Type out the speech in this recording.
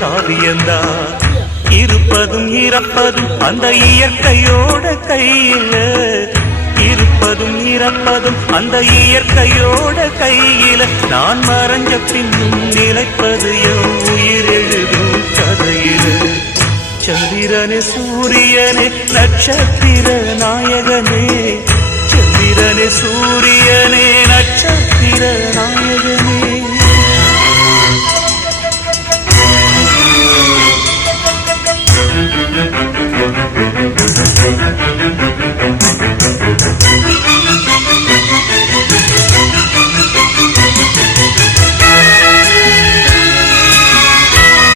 காவியந்தான். இருப்பதும் இறப்பதும் அந்த இயற்கையோட கையில, இருப்பதும் இறப்பதும் அந்த இயற்கையோட கையில. நான் மறைஞ்ச பின்னும் நிலைப்பது என் உயிர் எழுதும் கதையில. சந்திரனே சூரியனே நட்சத்திர நாயகனே, சந்திரனே சூரியனே நட்சத்திர நாயகனே.